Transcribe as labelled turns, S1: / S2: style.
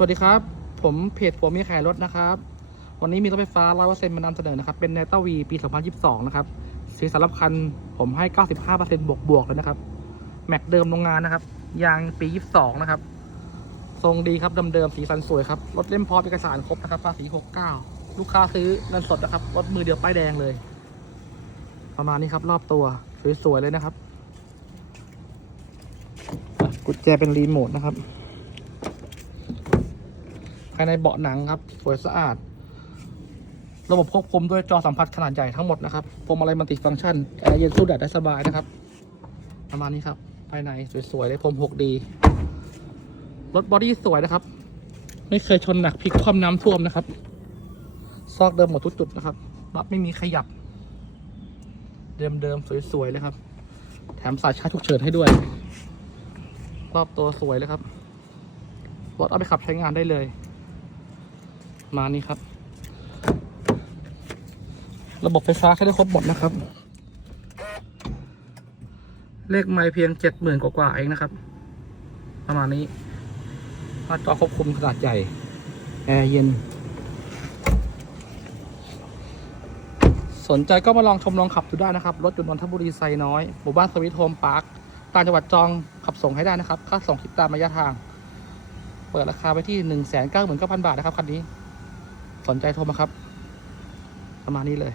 S1: สวัสดีครับ ผมเพจผัวเมียขายรถนะครับ วันนี้มีรถไฟฟ้า100%มานำเสนอนะครับ เป็น n e t a V ปี 2022 นะครับ สีสันรับคันผมให้ 95%บวกบวกเลยนะครับ แม็กเดิมโรงงานนะครับ ยางปี 22 นะครับ ทรงดีครับเดิมๆสีสันสวยครับ รถเล่มพร้อมเอกสารครบนะครับ ภาษี 69 ลูกค้าซื้อเงินสดนะครับ รถมือเดียวป้ายแดงเลย ประมาณนี้ครับ รอบตัวสวยๆเลยนะครับ กุญแจเป็นรีโมทนะครับ ภายในเบาะหนังครับ สวยสะอาด ระบบควบคุมด้วยจอสัมผัสขนาดใหญ่ทั้งหมดนะครับพวงมาลัยมัลติฟังก์ชันแอร์เย็นสู้แดดได้สบายนะครับ ประมาณนี้ครับ ภายในสวยๆเลยพรม 6D รถบอดี้สวยนะครับ ไม่เคยชนหนักพลิกคว่ำน้ำท่วมนะครับ ซอกเดิมหมดทุกจุดนะครับน็อตไม่มีขยับ เดิมๆสวยๆเลยครับ แถมสายชาร์จฉุกเฉินให้ด้วยรอบตัวสวยเลยครับรถเอาไปขับใช้งานได้เลย มานี่ครับ ระบบไฟฟ้าใช้ได้ครบหมดนะครับ เลขไม่เพียงเจ็ดหมื่นกว่าๆเองนะครับ ประมาณนี้หน้าจอควบคุมขนาดใหญ่ แอร์เย็น สนใจก็มาลองชมลองขับดูได้นะครับ รถจุดนนทบุรีไซน้อยหมู่บ้านสวิตโฮมพาร์คต่างจังหวัดจองขับส่งให้ได้นะครับ ค่าส่งคิดตามระยะทาง เปิดราคาไปที่หนึ่งแสนเก้าหมื่นเก้าพันบาทนะครับคันนี้ สนใจโทรมาครับ ประมาณนี้เลย